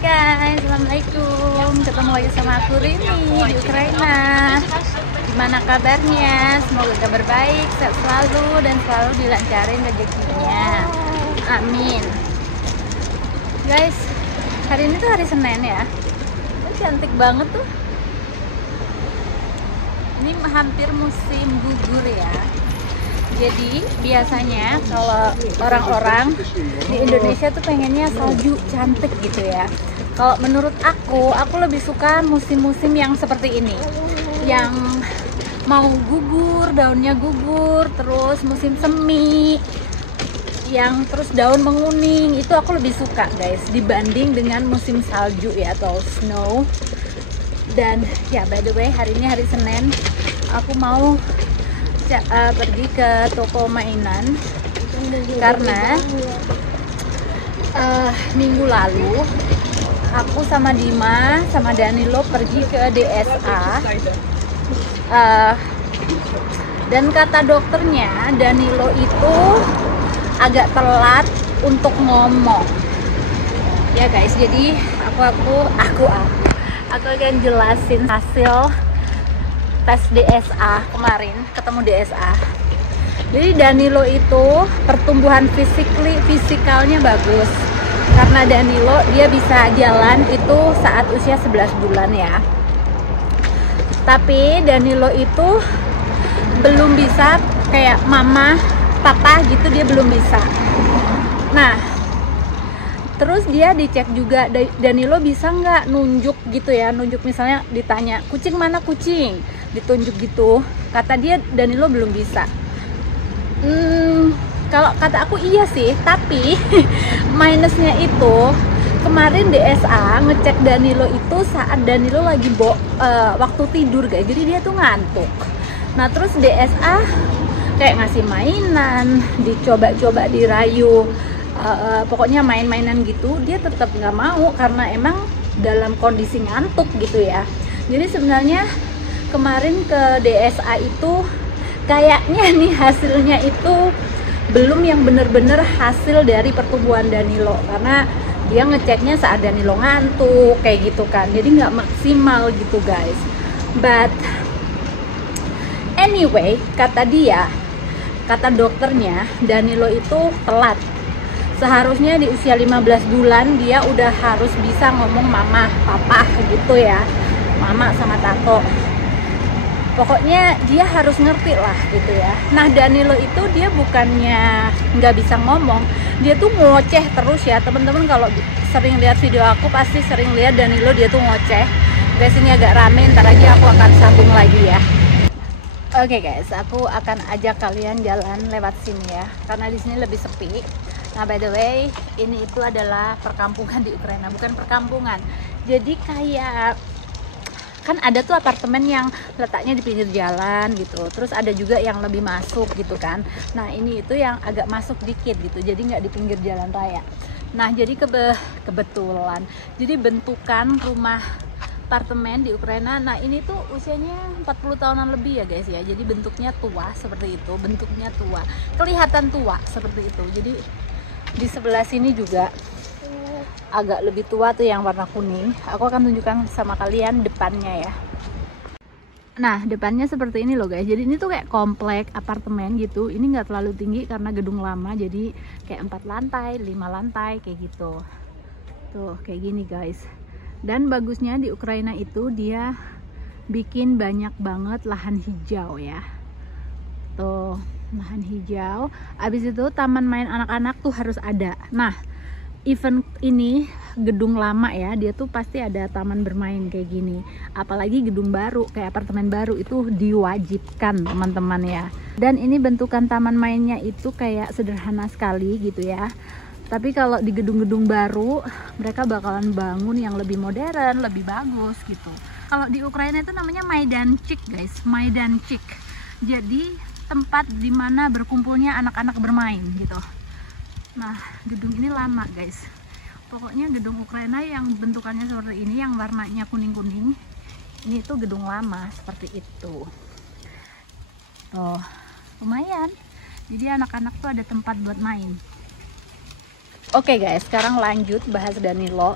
guys, assalamualaikum. Ketemu lagi sama aku Rini di Ukraina. Gimana kabarnya? Semoga kabar baik, sehat selalu dan selalu dilancarin rezekinya. Amin. Guys, hari ini tuh hari Senin ya. Ini cantik banget tuh. Ini hampir musim gugur ya. Jadi biasanya kalau orang-orang di Indonesia tuh pengennya salju cantik gitu ya. Kalau menurut aku lebih suka musim-musim yang seperti ini, yang mau gugur, daunnya gugur, terus musim semi, yang terus daun menguning, itu aku lebih suka guys, dibanding dengan musim salju ya, atau snow. Dan ya, by the way, hari ini hari Senin, aku mau pergi ke toko mainan karena minggu lalu aku sama Dima sama Danilo pergi ke DSA, dan kata dokternya Danilo itu agak telat untuk ngomong ya guys. Jadi aku akan jelasin hasil tes DSA kemarin, ketemu DSA. Jadi Danilo itu pertumbuhan fisikalnya bagus, karena Danilo dia bisa jalan itu saat usia 11 bulan ya. Tapi Danilo itu belum bisa kayak mama, papa gitu, dia belum bisa. Nah, terus dia dicek juga, Danilo bisa nggak nunjuk gitu ya, nunjuk misalnya ditanya kucing mana kucing, ditunjuk gitu. Kata dia Danilo belum bisa. Kalau kata aku iya sih, tapi minusnya itu kemarin DSA ngecek Danilo itu saat Danilo lagi waktu tidur guys, jadi dia tuh ngantuk. Nah terus DSA kayak ngasih mainan, dicoba-coba dirayu, pokoknya main-mainan gitu, dia tetap nggak mau karena emang dalam kondisi ngantuk gitu ya. Jadi sebenarnya kemarin ke DSA itu kayaknya nih hasilnya itu belum yang bener-bener hasil dari pertumbuhan Danilo, karena dia ngeceknya saat Danilo ngantuk kayak gitu kan, jadi nggak maksimal gitu guys. But anyway, kata dokternya Danilo itu telat. Seharusnya di usia 15 bulan dia udah harus bisa ngomong mama, papa gitu ya, mama sama tato. Pokoknya dia harus ngerti lah gitu ya. Nah Danilo itu dia bukannya nggak bisa ngomong, dia tuh ngoceh terus ya teman-teman. Kalau sering lihat video aku pasti sering lihat Danilo dia tuh ngoceh. Guys, ini agak rame, ntar lagi aku akan sambung lagi ya. Oke guys, aku akan ajak kalian jalan lewat sini ya, karena di sini lebih sepi. Nah by the way, ini itu adalah perkampungan di Ukraina, bukan perkampungan. Jadi kayak kan ada tuh apartemen yang letaknya di pinggir jalan gitu, terus ada juga yang lebih masuk gitu kan. Nah ini itu yang agak masuk dikit gitu, jadi nggak di pinggir jalan raya. Nah jadi kebetulan, jadi bentukan rumah apartemen di Ukraina, nah ini tuh usianya 40 tahunan lebih ya guys ya. Jadi bentuknya tua seperti itu, bentuknya tua, kelihatan tua seperti itu. Jadi di sebelah sini juga agak lebih tua tuh yang warna kuning. Aku akan tunjukkan sama kalian depannya ya. Nah depannya seperti ini loh guys. Jadi ini tuh kayak komplek apartemen gitu. Ini nggak terlalu tinggi karena gedung lama, jadi kayak 4 lantai 5 lantai kayak gitu. Tuh kayak gini guys. Dan bagusnya di Ukraina itu dia bikin banyak banget lahan hijau ya. Tuh lahan hijau. Abis itu taman main anak-anak tuh harus ada. Nah event ini gedung lama ya, dia tuh pasti ada taman bermain kayak gini. Apalagi gedung baru kayak apartemen baru itu diwajibkan teman-teman ya. Dan ini bentukan taman mainnya itu kayak sederhana sekali gitu ya. Tapi kalau di gedung-gedung baru mereka bakalan bangun yang lebih modern, lebih bagus gitu. Kalau di Ukraina itu namanya Maidanchik guys, Maidanchik. Jadi tempat dimana berkumpulnya anak-anak bermain gitu. Nah gedung ini lama guys. Pokoknya gedung Ukraina yang bentukannya seperti ini, yang warnanya kuning-kuning, ini tuh gedung lama seperti itu. Tuh lumayan, jadi anak-anak tuh ada tempat buat main. Oke guys, sekarang lanjut bahas Danilo.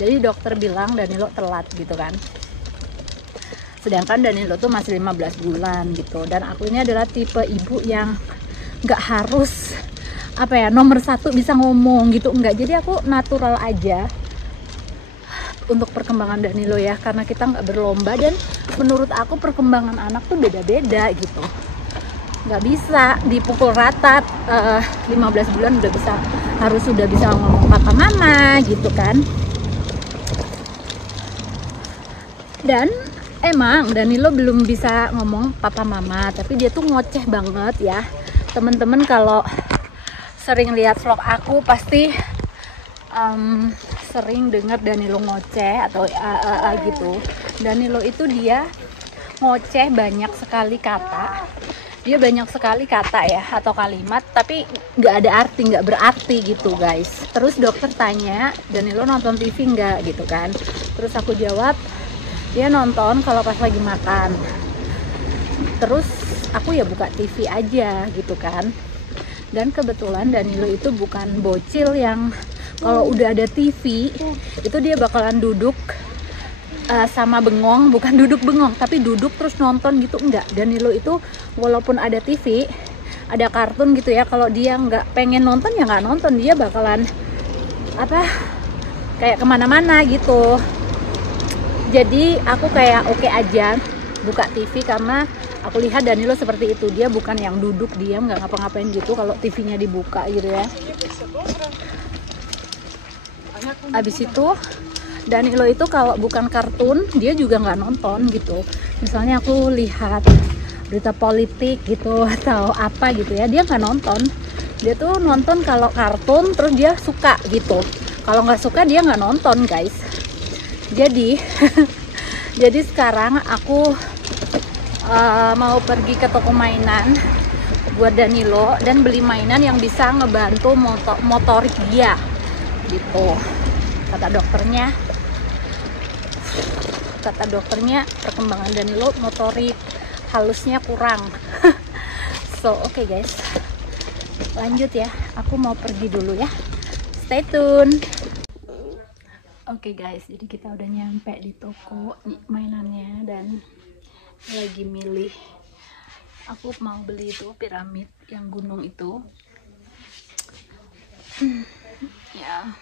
Jadi dokter bilang Danilo telat gitu kan. Sedangkan Danilo tuh masih 15 bulan gitu. Dan aku ini adalah tipe ibu yang nggak harus apa ya, nomor satu bisa ngomong gitu, enggak. Jadi aku natural aja untuk perkembangan Danilo ya, karena kita nggak berlomba. Dan menurut aku perkembangan anak tuh beda-beda gitu, nggak bisa dipukul rata. 15 bulan sudah bisa ngomong papa mama gitu kan. Dan emang Danilo belum bisa ngomong papa mama, tapi dia tuh ngoceh banget ya. Temen-temen kalau sering lihat vlog aku pasti sering dengar Danilo ngoceh atau gitu. Danilo itu dia ngoceh banyak sekali kata. Dia banyak sekali kata ya atau kalimat, tapi nggak ada arti, nggak berarti gitu guys. Terus dokter tanya, Danilo nonton TV nggak gitu kan. Terus aku jawab, dia nonton kalau pas lagi makan. Terus aku ya buka TV aja gitu kan. Dan kebetulan Danilo itu bukan bocil yang kalau udah ada TV itu dia bakalan duduk sama bengong, bukan duduk bengong tapi duduk terus nonton gitu, enggak. Danilo itu walaupun ada TV, ada kartun gitu ya, kalau dia nggak pengen nonton ya nggak nonton, dia bakalan apa kayak kemana-mana gitu. Jadi aku kayak oke aja buka TV karena aku lihat Danilo seperti itu, dia bukan yang duduk diam nggak ngapa-ngapain gitu kalau TV-nya dibuka gitu ya. Abis itu Danilo itu kalau bukan kartun dia juga nggak nonton gitu. Misalnya aku lihat berita politik gitu atau apa gitu ya, dia nggak nonton. Dia tuh nonton kalau kartun terus dia suka gitu. Kalau nggak suka dia nggak nonton guys. Jadi jadi sekarang aku mau pergi ke toko mainan buat Danilo dan beli mainan yang bisa ngebantu motorik dia gitu. Kata dokternya perkembangan Danilo motorik halusnya kurang. So oke guys, lanjut ya, aku mau pergi dulu ya, stay tune. Oke guys, jadi kita udah nyampe di toko mainannya dan lagi milih. Aku mau beli itu piramid yang gunung itu ya,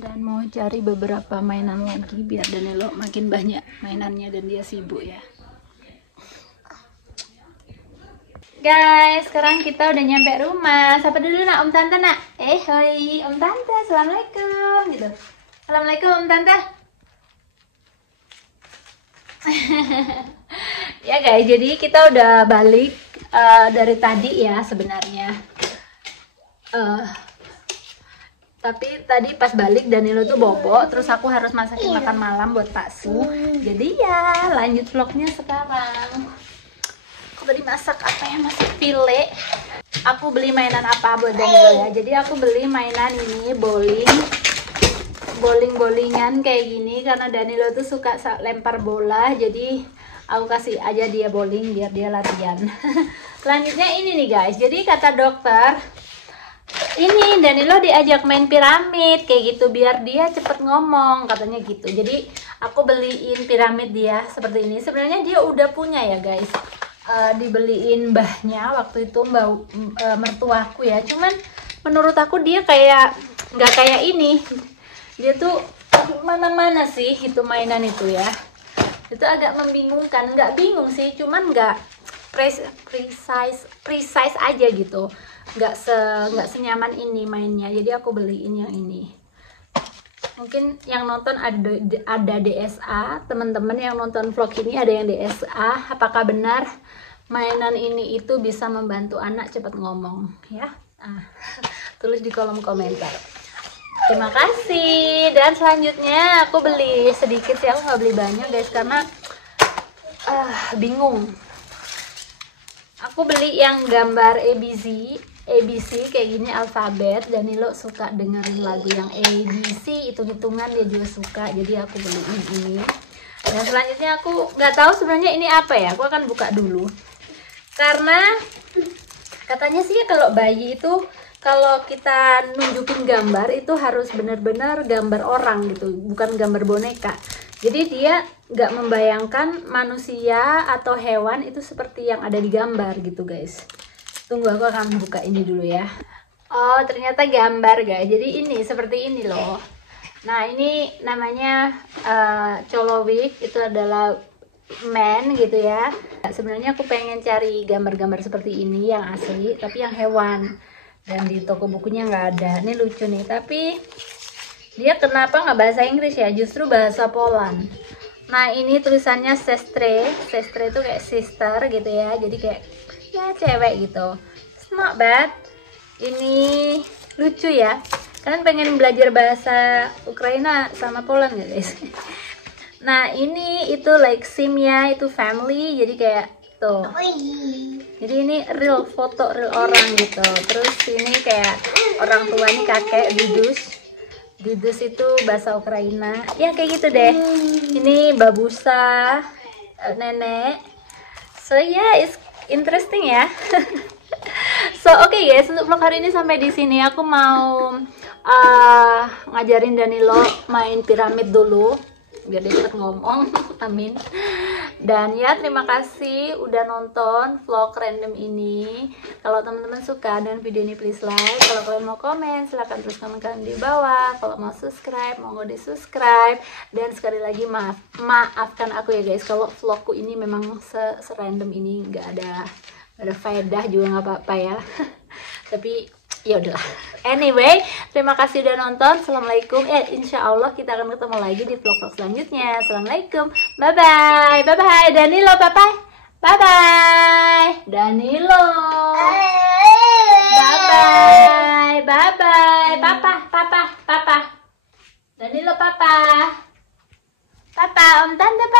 dan mau cari beberapa mainan lagi biar Danilo makin banyak mainannya dan dia sibuk ya guys. Sekarang kita udah nyampe rumah. Sapa dulu nak Om Tante nak. Hoi Om Tante, assalamualaikum gitu. Assalamualaikum Om Tante. Ya guys, jadi kita udah balik dari tadi ya sebenarnya. Tapi tadi pas balik Danilo tuh bobo, terus aku harus masakin makan malam buat Pak Su. Jadi ya lanjut vlognya sekarang. Aku tadi masak apa ya, masak file. Aku beli mainan apa buat Danilo ya. Jadi aku beli mainan ini bowlingan kayak gini karena Danilo tuh suka lempar bola. Jadi aku kasih aja dia bowling biar dia latihan. Selanjutnya ini nih guys. Jadi kata dokter, ini Danilo diajak main piramid kayak gitu biar dia cepet ngomong katanya gitu. Jadi aku beliin piramid dia seperti ini. Sebenarnya dia udah punya ya guys, dibeliin mbahnya waktu itu, mertuaku ya. Cuman menurut aku dia kayak nggak kayak ini. Dia tuh mana-mana sih itu mainan itu ya. Itu agak membingungkan. Nggak bingung sih, cuman nggak precise aja gitu. Nggak senyaman ini mainnya. Jadi aku beliin yang ini. Mungkin yang nonton ada DSA, teman-teman yang nonton vlog ini ada yang DSA. Apakah benar mainan ini itu bisa membantu anak cepat ngomong ya? Tulis di kolom komentar. Terima kasih. Dan selanjutnya aku beli sedikit sih, aku nggak beli banyak guys karena bingung. Aku beli yang gambar ABC kayak gini alfabet. Danilo suka dengerin lagu yang ABC, hitung-hitungan dia juga suka, jadi aku beliin ini. Dan selanjutnya aku nggak tahu sebenarnya ini apa ya, aku akan buka dulu karena katanya sih kalau bayi itu kalau kita nunjukin gambar itu harus benar-benar gambar orang gitu, bukan gambar boneka. Jadi dia nggak membayangkan manusia atau hewan itu seperti yang ada di gambar gitu guys. Tunggu, aku akan buka ini dulu ya. Oh, ternyata gambar guys. Jadi ini seperti ini loh. Nah, ini namanya colowik, itu adalah man gitu ya. Sebenarnya aku pengen cari gambar-gambar seperti ini yang asli, tapi yang hewan. Dan di toko bukunya nggak ada. Ini lucu nih, tapi dia kenapa nggak bahasa Inggris ya? Justru bahasa Poland. Nah, ini tulisannya sestre. Sestre itu kayak sister gitu ya. Jadi kayak ya cewek gitu. It's not bad. Ini lucu ya. Kalian pengen belajar bahasa Ukraina sama Poland ya guys? Nah, ini itu like simya, itu family. Jadi kayak tuh. Jadi ini real foto real orang gitu. Terus ini kayak orang tua, ini kakek dudus. Dudus itu bahasa Ukraina. Ya kayak gitu deh. Ini babusa, nenek. So yeah, it's interesting ya. So oke guys, untuk vlog hari ini sampai di sini. Aku mau ngajarin Danilo main piramid dulu biar dia cepet ngomong. Amin. Dan ya, terima kasih udah nonton vlog random ini. Kalau teman-teman suka dengan video ini, please like. Kalau kalian mau komen, silahkan tulis komen kalian di bawah. Kalau mau subscribe, monggo di subscribe. Dan sekali lagi maafkan aku ya guys, kalau vlogku ini memang serandom ini, nggak ada faedah juga nggak apa-apa ya. Tapi ya udahlah. Anyway, terima kasih udah nonton. Assalamualaikum. Insya Allah kita akan ketemu lagi di vlog-vlog selanjutnya. Assalamualaikum. Bye bye. Bye bye. Danilo, bye bye. Bye bye. Danilo. Bye bye. Bye bye. Papa, papa, papa. Danilo, papa. Papa, Om Tante, papa.